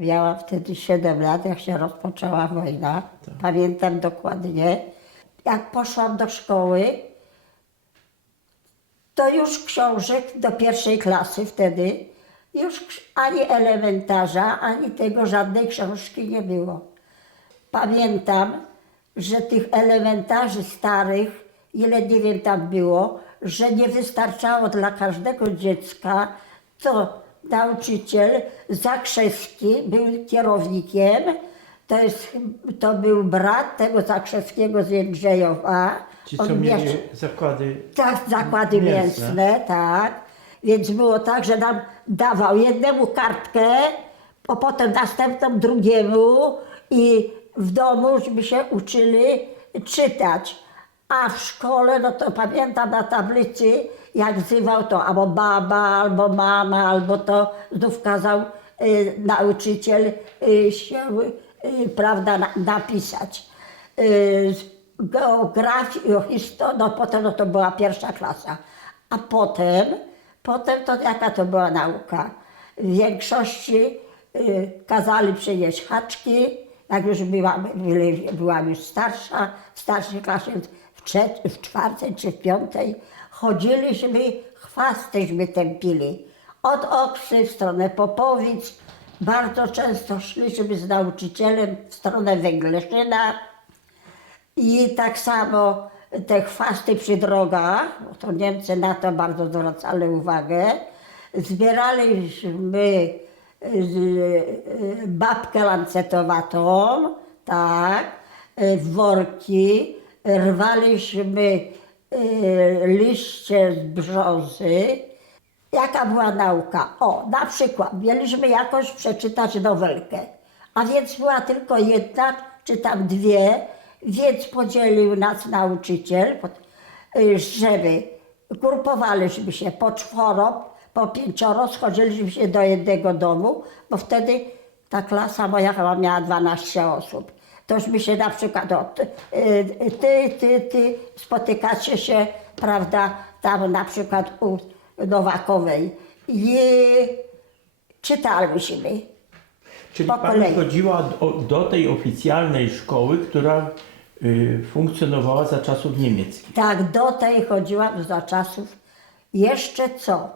Miałam wtedy 7 lat, jak się rozpoczęła wojna. Pamiętam dokładnie. Jak poszłam do szkoły, to już książek do pierwszej klasy wtedy, już ani elementarza, ani tego żadnej książki nie było. Pamiętam, że tych elementarzy starych, ile nie wiem tam było, że nie wystarczało dla każdego dziecka, to nauczyciel Zakrzewski był kierownikiem, to, jest, to był brat tego Zakrzewskiego z Jędrzejowa. Ci, co On mieli mieszka- zakłady tak, zakłady Mięsne. mięsne, tak. Więc było tak, że nam dawał jednemu kartkę, a potem następną drugiemu i w domu, żeby się uczyli czytać. A w szkole, no to pamiętam na tablicy, jak wzywał to albo baba, albo mama, albo to znów kazał y, nauczyciel y, się, y, prawda, na, napisać. Y, geografii, historii, no potem no to była pierwsza klasa. A potem, potem to jaka to była nauka? W większości y, kazali przynieść haczki, jak już byłam, byłam już starsza, w starszej klasie, w, czwartej czy w piątej, chodziliśmy, chwastyśmy tępili. Od Oksy w stronę Popowic, bardzo często szliśmy z nauczycielem w stronę Węgleszyna, i tak samo te chwasty przy drogach, bo to Niemcy na to bardzo zwracali uwagę, zbieraliśmy z, e, babkę lancetowatą, tak, e, worki, rwaliśmy e, liście z brzozy. Jaka była nauka? O, na przykład mieliśmy jakoś przeczytać nowelkę, a więc była tylko jedna, czy tam dwie, więc podzielił nas nauczyciel, y, żeby grupowaliśmy się po czworo, po pięcioro, schodziliśmy się do jednego domu, bo wtedy ta klasa moja chyba miała 12 osób. Tośmy się na przykład, o, ty, ty, ty, ty, spotykacie się, prawda, tam na przykład u Nowakowej i czytaliśmy. Czyli Po Pani kolei. chodziła do, do tej oficjalnej szkoły, która y, funkcjonowała za czasów niemieckich. Tak, do tej chodziłam za czasów. Jeszcze co?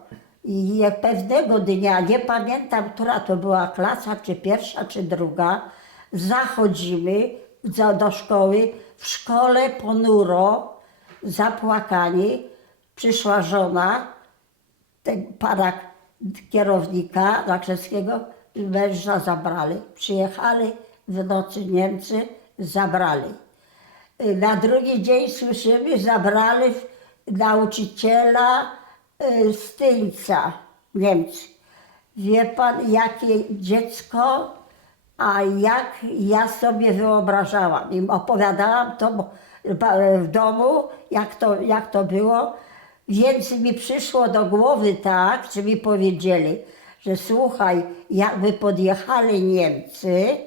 I pewnego dnia, nie pamiętam, która to była klasa, czy pierwsza, czy druga, zachodzimy za- do szkoły. W szkole ponuro, zapłakani, przyszła żona tego pana kierownika Zakrzewskiego i męża zabrali. Przyjechali w nocy Niemcy, zabrali. Na drugi dzień słyszymy, zabrali nauczyciela y, z Tyńca, Niemcy. Wie pan, jakie dziecko, a jak ja sobie wyobrażałam. Im opowiadałam to w domu, jak to, jak to było. Więc mi przyszło do głowy tak, że mi powiedzieli, że słuchaj, jakby podjechali Niemcy,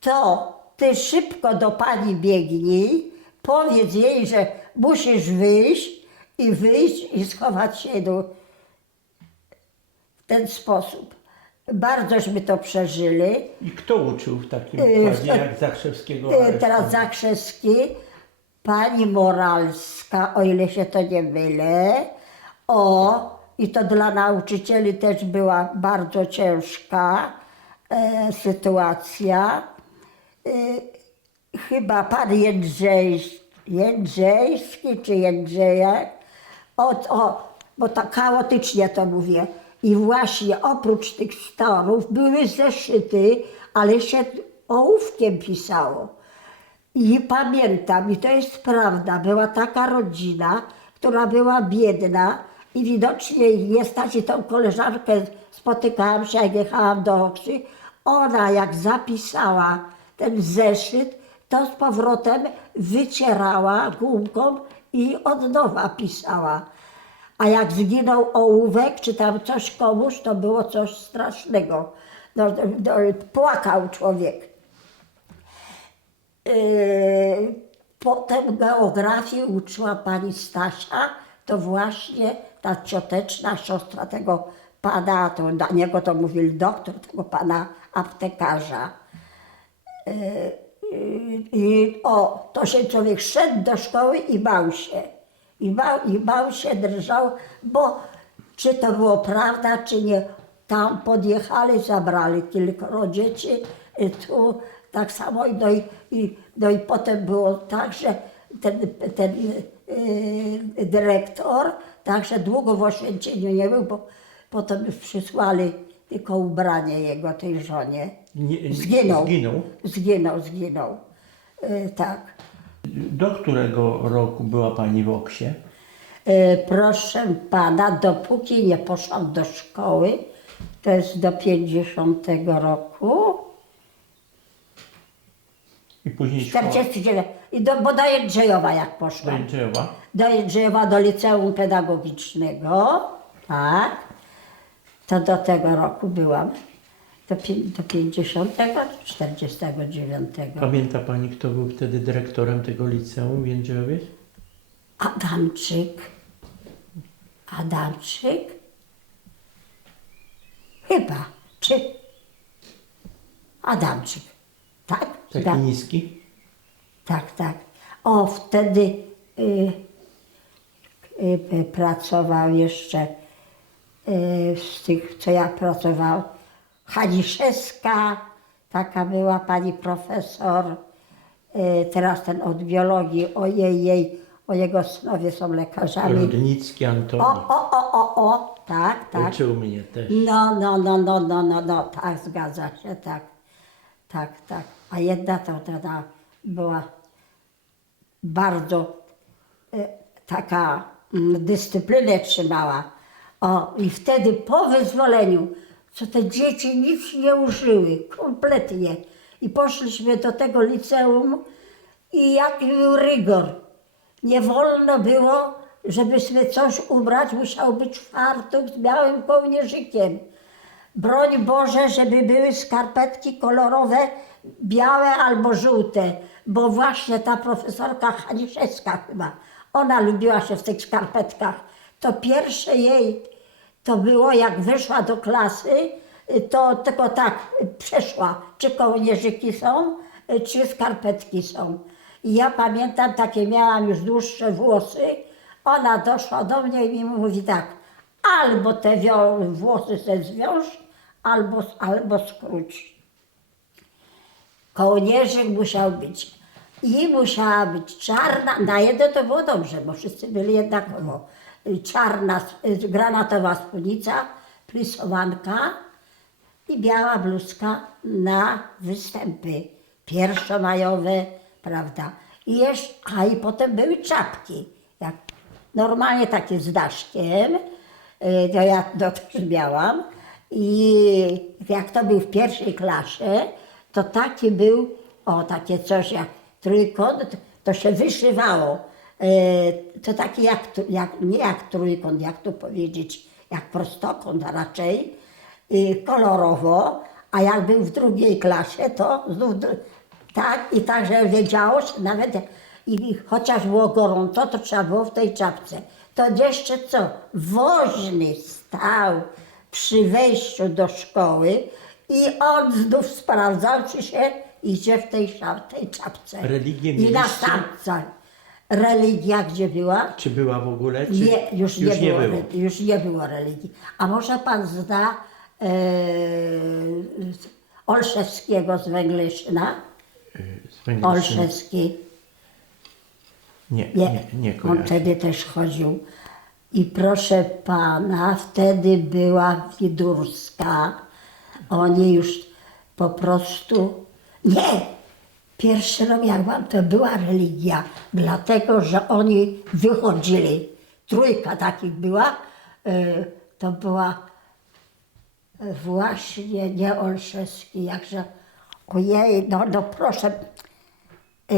to ty szybko do pani biegnij, powiedz jej, że musisz wyjść i wyjść i schować się do... w ten sposób. Bardziośmy to przeżyli. I kto uczył w takim Y, układzie jak Zakrzewskiego? Y? Teraz Zakrzewski, pani Moralska, o ile się to nie mylę. O, i to dla nauczycieli też była bardzo ciężka e, sytuacja. Y, chyba pan Jędrzej, Jędrzejski czy Jędrzejek, o, o, bo tak chaotycznie to mówię. I właśnie oprócz tych storów były zeszyty, ale się ołówkiem pisało. I pamiętam, i to jest prawda, była taka rodzina, która była biedna i widocznie nie stać i tą koleżankę spotykałam się, jak jechałam do Oksy. Ona jak zapisała ten zeszyt, to z powrotem wycierała gumką i od nowa pisała. A jak zginął ołówek, czy tam coś komuś, to było coś strasznego. No, no, płakał człowiek. Yy, Potem geografii uczyła pani Stasia, to właśnie ta cioteczna siostra tego pana, to na niego to mówili doktor, tego pana aptekarza. E, I, i o, to się człowiek szedł do szkoły i bał się. I bał, I bał się, drżał, bo czy to było prawda, czy nie. Tam podjechali, zabrali kilkoro dzieci, i tu tak samo. No i, i, no i potem było tak, że ten, ten yy, dyrektor także długo w Oświęcimiu nie był, bo potem już przysłali tylko ubranie jego tej żonie. Nie, Zginął. Zginął. Zginął, zginął. Yy, tak. Do którego roku była pani w Oksie? E, Proszę pana, dopóki nie poszłam do szkoły, to jest do 50 roku, I później szkoła 49, i do, bo do Jędrzejowa jak do poszłam. Jędrzejowa. Do Jędrzejowa, do liceum pedagogicznego, tak, to do tego roku byłam. Do, do 50, 49. Pamięta pani, kto był wtedy dyrektorem tego liceum w Jędrzejowie? Adamczyk. Adamczyk? Chyba. Czy? Adamczyk. Tak? Taki Da- niski? tak, tak. O, wtedy y, y, y, pracował jeszcze y, z tych, co ja pracował, Haniszewska, taka była pani profesor. Y, teraz ten od biologii, o jej, jej, o jego synowie są lekarzami. Rudnicki Antoni. O, o, o, o, o, tak, tak. Uczył mnie też. No, no, no, no, no, no, no, tak, zgadza się, tak, tak, tak. A jedna to ona była bardzo e, taka mm, dyscyplinę trzymała. O, i wtedy po wyzwoleniu, co te dzieci nic nie użyły, kompletnie. I poszliśmy do tego liceum i jaki był rygor. Nie wolno było, żebyśmy coś ubrać, musiał być fartuch z białym kołnierzykiem. Broń Boże, żeby były skarpetki kolorowe, białe albo żółte, bo właśnie ta profesorka Haniszewska chyba, ona lubiła się w tych skarpetkach. To pierwsze jej to było, jak wyszła do klasy, to tylko tak przeszła, czy kołnierzyki są, czy skarpetki są. I ja pamiętam, takie miałam już dłuższe włosy, ona doszła do mnie i mi mówi tak, albo te włosy se zwiąż, albo, albo skróć. Kołnierzyk musiał być i musiała być czarna, na jedno to było dobrze, bo wszyscy byli jednakowo. Czarna, y, granatowa spódnica, plisowanka i biała bluzka na występy pierwszomajowe, prawda. I jeszcze, a i potem były czapki, jak normalnie takie z daszkiem, y, to ja to też miałam. I jak to był w pierwszej klasie, to taki był, o takie coś jak trójkąt, to się wyszywało. Y, To taki jak, jak, nie jak trójkąt, jak to powiedzieć, jak prostokąt raczej, y, kolorowo, a jak był w drugiej klasie, to znów tak i tak, że wiedziało się nawet, i chociaż było gorąco, to trzeba było w tej czapce. To jeszcze co, woźny stał przy wejściu do szkoły i on znów sprawdzał, czy się idzie w tej, tej czapce. Religię I mieliście? następca. Religia gdzie była? Czy była w ogóle? Czy Nie, już, nie, było, było. już nie było religii. A może pan zna e, Olszewskiego z Węgleszyna? Z Węgrzech. Olszewski. Nie, Nie, nie, nie on kojarzę. wtedy też chodził. I proszę pana, wtedy była Widurska. Oni już po prostu. Nie! Pierwszy rok, jak wam to była religia, dlatego że oni wychodzili. Trójka takich była. e, To była e, właśnie nie Olszewski, jakże. Ojej, no, no proszę. E,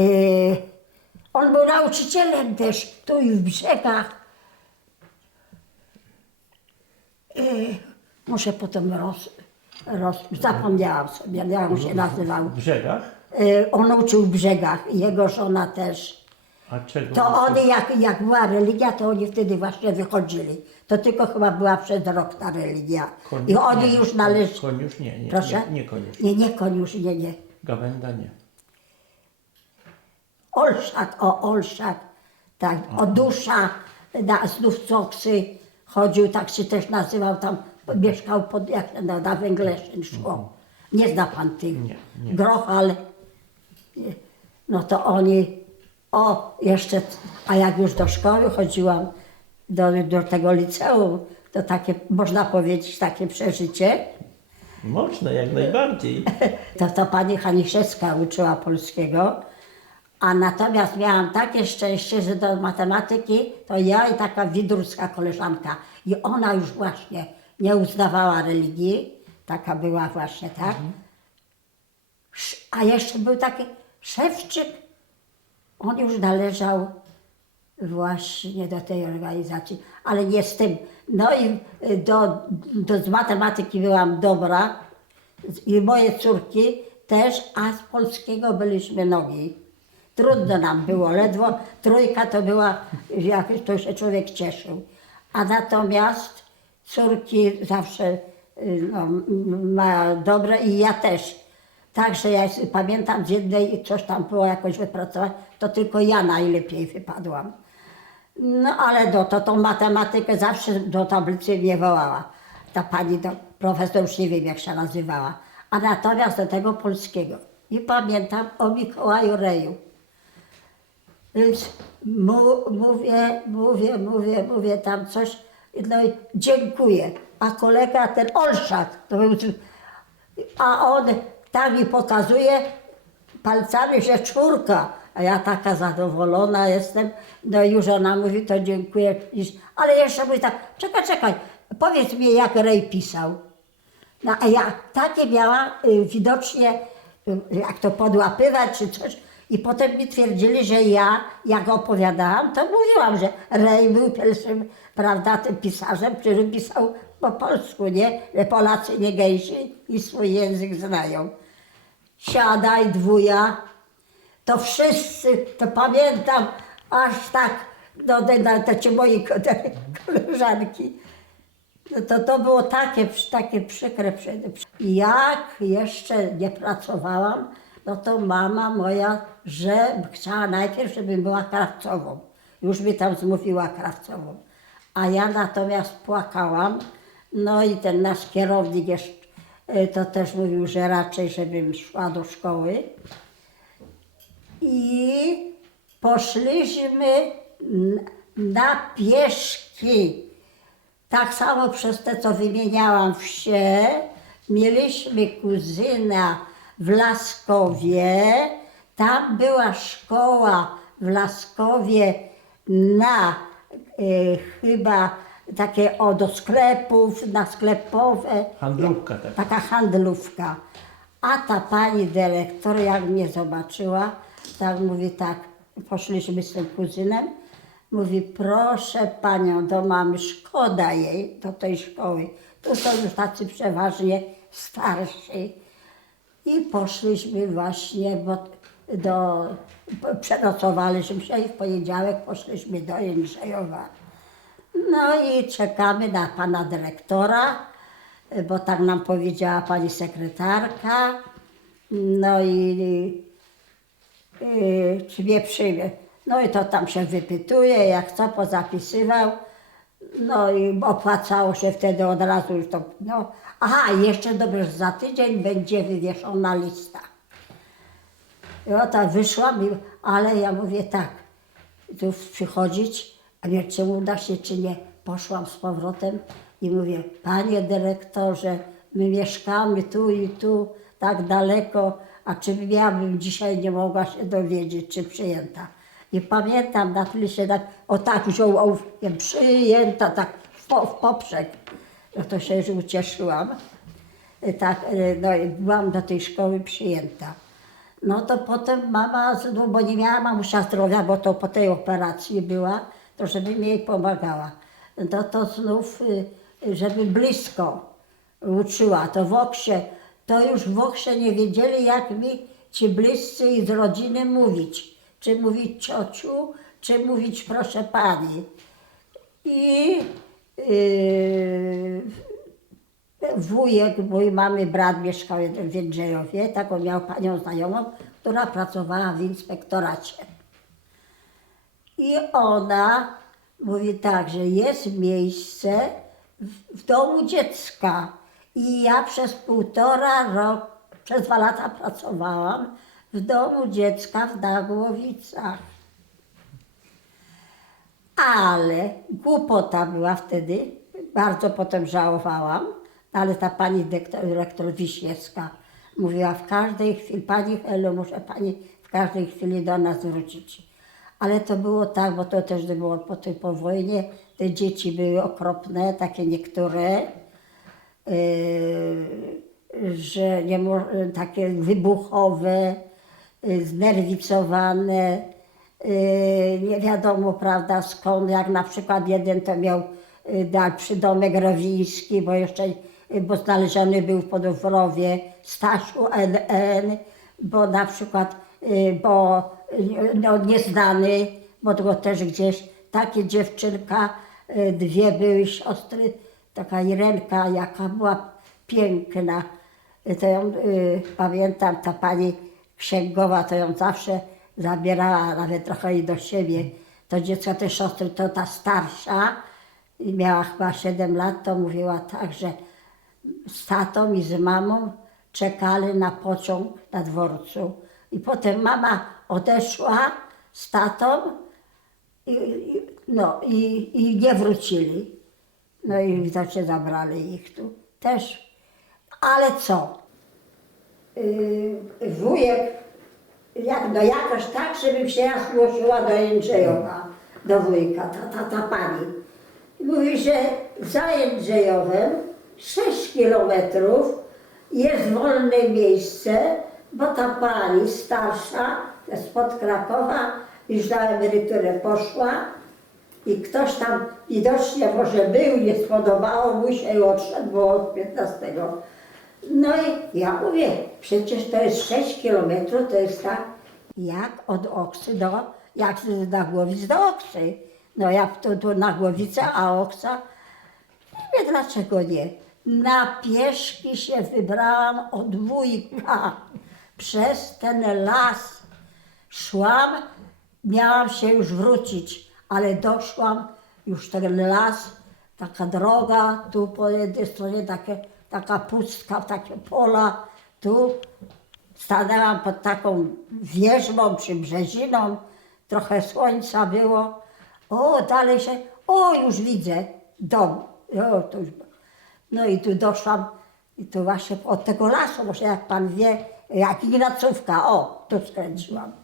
on był nauczycielem też tu i w brzegach. Muszę potem roz, roz... Zapomniałam sobie, jak on się nazywał. W brzegach? E, on uczył w brzegach jego żona też. A czego? To oni, jak, jak była religia, to oni wtedy właśnie wychodzili. To tylko chyba była przez rok ta religia. I oni już należy... Koń już nie, nie, Proszę? nie, nie już. Nie, nie, koniusz, nie, nie. Gawenda nie. Olszak, o Olszak, tak, o Dusza, na, znów Coksy chodził, tak się też nazywał, tam mieszkał pod, jak na, na Węgleszyn szło. Nie zna pan tych. Nie, nie. Grochal. No to oni, o, jeszcze, a jak już do szkoły chodziłam, do, do tego liceum, to takie, można powiedzieć, takie przeżycie, Można, jak najbardziej. to, to pani Haniszewska uczyła polskiego, a natomiast miałam takie szczęście, że do matematyki to ja i taka widurska koleżanka. I ona już właśnie nie uznawała religii, taka była właśnie, tak? Sz- A jeszcze był taki Szewczyk, on już należał właśnie do tej organizacji, ale nie z tym. No i y, do, do, z matematyki byłam dobra i moje córki też, a z polskiego byliśmy nogi. Trudno nam było, ledwo trójka to była, jak to się człowiek cieszył. A natomiast córki zawsze y, no, ma dobre i ja też. Także ja pamiętam z jednej coś tam było jakoś wypracować, to tylko ja najlepiej wypadłam. No ale do, to tą matematykę zawsze do tablicy mnie wołała. Ta pani, do, profesor, już nie wiem jak się nazywała. A natomiast do tego polskiego. I pamiętam o Mikołaju Reju. Więc mu, mówię, mówię, mówię, mówię tam coś. No i dziękuję. A kolega ten Olszak, to był, a on tak mi pokazuje palcami, że czwórka. A ja taka zadowolona jestem. No i już ona mówi, to dziękuję. Ale jeszcze mówi tak, czekaj, czekaj, powiedz mi jak Rej pisał. No a ja takie miałam y, widocznie, y, jak to podłapywać czy coś. I potem mi twierdzili, że ja, jak opowiadałam, to mówiłam, że Rej był pierwszym, prawda, tym pisarzem, który pisał po polsku, nie? Polacy nie gejsi i swój język znają. Siadaj, dwuja. To wszyscy, to pamiętam, aż tak, no, to ci moi koleżanki. No to to było takie, takie przykre. przede- Jak jeszcze nie pracowałam, no to mama moja, że chciała najpierw, żebym była krawcową. Już mi tam zmówiła krawcową. A ja natomiast płakałam. No i ten nasz kierownik jeszcze, to też mówił, że raczej, żebym szła do szkoły. I poszliśmy na pieszki. Tak samo przez te, co wymieniałam wsie, mieliśmy kuzyna w Laskowie. Tam była szkoła w Laskowie na e, chyba takie o do sklepów, na sklepowe. Handlówka tak. Taka handlówka. A ta pani dyrektor, jak mnie zobaczyła, tak mówi tak, poszliśmy z tym kuzynem, mówi proszę panią do mamy, szkoda jej do tej szkoły. Tu są już tacy przeważnie starsi. I poszliśmy właśnie, bo do, przenocowaliśmy się i w poniedziałek poszliśmy do Jędrzejowa. No i czekamy na pana dyrektora, bo tak nam powiedziała pani sekretarka. No i czy mnie przyjmie. No i to tam się wypytuje, jak co pozapisywał. No i opłacało się wtedy od razu już to. No. Aha, jeszcze dobrze, za tydzień będzie wywieszona lista. I o tak wyszłam, i, ale ja mówię tak, tu przychodzić, a nie czy uda się, czy nie. Poszłam z powrotem i mówię, panie dyrektorze, my mieszkamy tu i tu, tak daleko, a czy ja bym dzisiaj nie mogła się dowiedzieć, czy przyjęta. I pamiętam, na chwilę się tak, o tak wziął ołówkiem, przyjęta, tak w, w poprzek. No to się już ucieszyłam. Tak, y, no i byłam do tej szkoły przyjęta. No to potem mama, no bo nie miała mamusia zdrowia, bo to po tej operacji była, to żeby mi jej pomagała. No to znów, y, żeby blisko uczyła, to w Oksie, to już w Oksie nie wiedzieli, jak mi ci bliscy i z rodziny mówić. czy mówić ciociu, czy mówić proszę pani. I yy, wujek mój mamy brat mieszkał w Jędrzejowie, taką miał panią znajomą, która pracowała w inspektoracie. I ona mówi tak, że jest miejsce w, w domu dziecka. I ja przez półtora roku, przez dwa lata pracowałam w domu dziecka w Dagłowicach. Ale głupota była wtedy, bardzo potem żałowałam, ale ta pani dyrektor, dyrektor Wiśniewska mówiła w każdej chwili, pani Helu, muszę pani w każdej chwili do nas wrócić. Ale to było tak, bo to też było po tej po wojnie, te dzieci były okropne, takie niektóre, yy, że nie mo- takie wybuchowe, yy, znerwicowane, yy, nie wiadomo, prawda, skąd, jak na przykład jeden to miał yy, dal przydomek Rowiński, bo jeszcze, yy, bo znaleziony był w Podowrowie Stasiu NN, bo na przykład, yy, bo no, nieznany, bo to też gdzieś, takie dziewczynka, yy, dwie były siostry, taka Irenka, jaka była piękna, to ją y, pamiętam, ta pani księgowa to ją zawsze zabierała, nawet trochę i do siebie. To dziecko tej siostry, to ta starsza, miała chyba 7 lat, to mówiła tak, że z tatą i z mamą czekali na pociąg na dworcu. I potem mama odeszła z tatą i, i, no, i, i nie wrócili. No i widocznie zabrali ich tu też. Ale co? Yy, wujek, jak, no jakoś tak, żebym się ja zgłosiła do Jędrzejowa, do wujka, ta, ta, ta pani. Mówi, że za Jędrzejowem 6 kilometrów jest wolne miejsce, bo ta pani starsza spod Krakowa już na emeryturę poszła i ktoś tam widocznie może był, nie spodobało mu się i odszedł, bo od 15. No i ja mówię, przecież to jest 6 kilometrów, to jest tak jak od Oksy do, jak z Nagłowic do Oksy. No jak to, to Nagłowica, a Oksa, nie wiem dlaczego nie. Na pieszki się wybrałam od wujka przez ten las. Szłam, miałam się już wrócić, ale doszłam, już ten las, taka droga, tu po jednej stronie takie, taka pustka, takie pola, tu stanęłam pod taką wierzbą czy brzeziną, trochę słońca było. O, dalej się, o, już widzę dom. O, to już, no i tu doszłam, i tu właśnie od tego lasu, może jak pan wie, jak Ignacówka, o, tu skręciłam.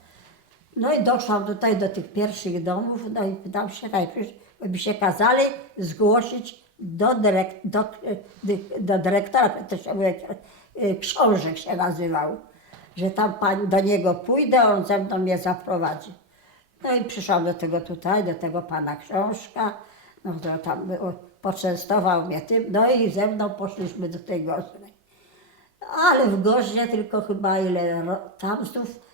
No i doszłam tutaj do tych pierwszych domów, no i pytam się najpierw, by się kazali zgłosić do, do, do dyrektora, to się mówi, e, książek się nazywał, że tam pani, do niego pójdę, on ze mną mnie zaprowadzi. No i przyszłam do tego tutaj, do tego pana książka, no to tam poczęstował mnie tym, no i ze mną poszliśmy do tej Gorznej. Ale w Gorznie tylko chyba ile, tam znów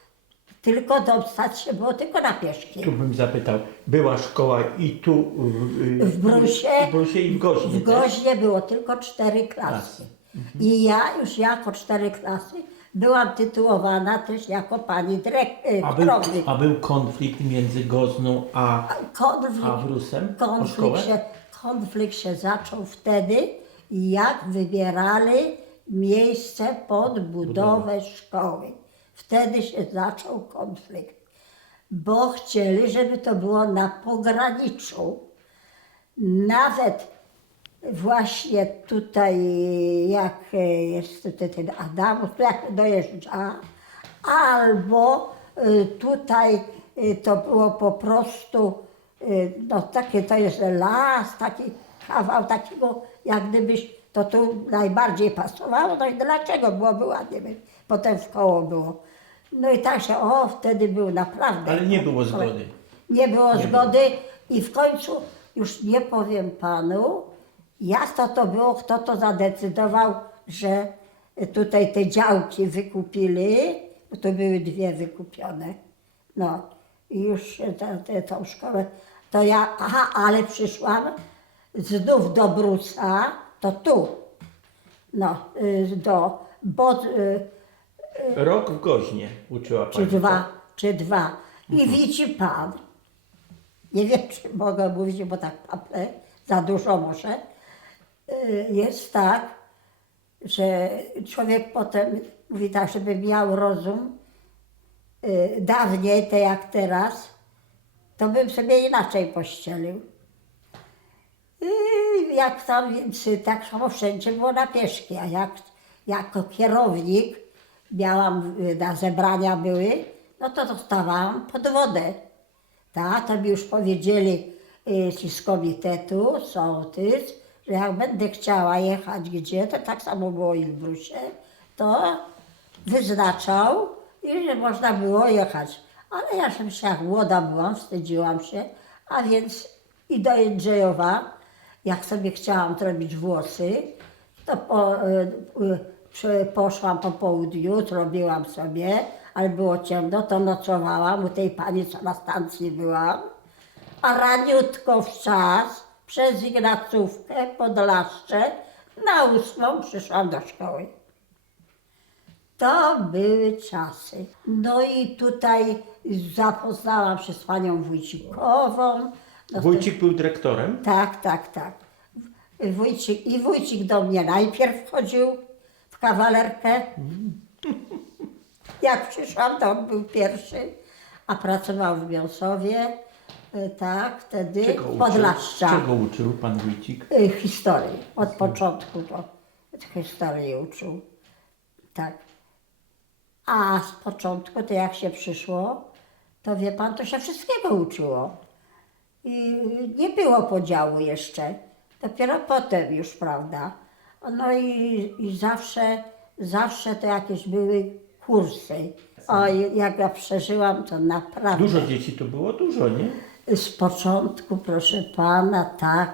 tylko dostać się było tylko na pieszki. Tu bym zapytał, była szkoła i tu w, W Brusie, w Brusie i w Goźnie. W też? Goźnie było tylko cztery klasy. Klasy. I ja już jako cztery klasy byłam tytułowana też jako pani A był, dyrektor. a był konflikt między Gozną a, Konflikt, a Brusem o szkołę? konflikt, się, konflikt się zaczął wtedy, jak wybierali miejsce pod budowę szkoły. Wtedy się zaczął konflikt, bo chcieli, żeby to było na pograniczu. Nawet właśnie tutaj, jak jest tutaj ten Adamus, to jak dojeżdżać, a, albo y, tutaj y, to było po prostu, y, no takie to jest las, taki kawał takiego, jak gdybyś, to tu najbardziej pasowało, no i dlaczego byłoby ładnie, by potem w koło było. No i tak się, o, wtedy był naprawdę. Ale nie było zgody. Nie było Nie zgody i w końcu już nie powiem panu, jak to to było, kto to zadecydował, że tutaj te działki wykupili, bo to były dwie wykupione. No, i już tę tę- tą szkołę, to ja, aha, ale przyszłam znów do Brusa, to tu, no, y, do, bo, y, Rok w Goźnie uczyła czy pani. dwa, tak? czy dwa. I widzi pan, nie wiem, czy mogę mówić, bo tak paplę, za dużo może, Y, jest tak, że człowiek potem mówi tak, żeby miał rozum, y, dawniej, te jak teraz, to bym sobie inaczej pościelił. I jak tam, więc tak samo wszędzie było na pieszki, a jak jako kierownik miałam, y, na zebrania były, no to dostawałam pod wodę. Tak, to mi już powiedzieli y, ci z komitetu, sołtys, że jak będę chciała jechać gdzie, to tak samo było i w Brusie, to wyznaczał i że można było jechać. Ale ja się jak młoda byłam, wstydziłam się, a więc i do Jędrzejowa, jak sobie chciałam zrobić włosy, to po, y, y, przy- poszłam po południu, zrobiłam sobie, ale było ciemno, to nocowałam u tej pani, co na stacji byłam, a raniutko w czas przez Ignacówkę pod Laszcze na ósmą przyszłam do szkoły. To były czasy. No i tutaj zapoznałam się z panią Wójcikową. No Wójcik był dyrektorem? tak, tak, tak. Wójcik, I wójcik do mnie najpierw wchodził w kawalerkę. Jak przyszłam, to on był pierwszy, a pracował w Miąsowie, y, tak, wtedy Czego uczył? Podlaszcza. Czego uczył pan Wójcik? Y, Historii. Od początku to historii uczył. Tak. A z początku, to jak się przyszło, to wie pan, to się wszystkiego uczyło. I nie było podziału jeszcze. Dopiero potem już, prawda? No i, i zawsze, zawsze to jakieś były kursy. O, jak ja przeżyłam, to naprawdę. Dużo dzieci tu było? Dużo, nie? Z początku, proszę pana, tak,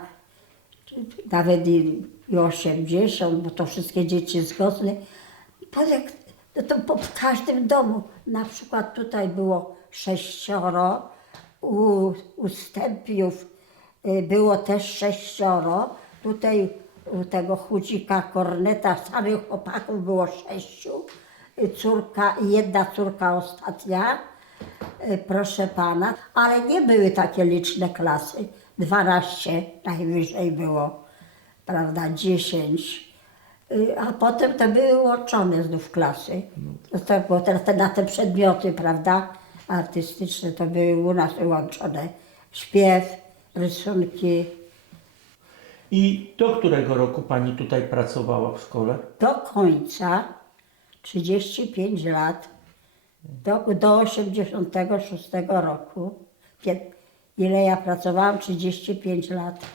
nawet i, i 80, bo to wszystkie dzieci zgodne. Pan no to po, w każdym domu, na przykład tutaj było sześcioro, u, u Stępiów y, było też sześcioro, tutaj tego chudzika Korneta, samych chłopaków było sześciu, córka, jedna córka ostatnia, y, proszę pana, ale nie były takie liczne klasy. 12 najwyżej było, prawda, 10. Y, A potem to były łączone znów klasy. To było teraz te, na te przedmioty, prawda, artystyczne to były u nas łączone. Śpiew, rysunki. I do którego roku pani tutaj pracowała w szkole? Do końca 35 lat, do, do 86 roku. Ile ja pracowałam? 35 lat.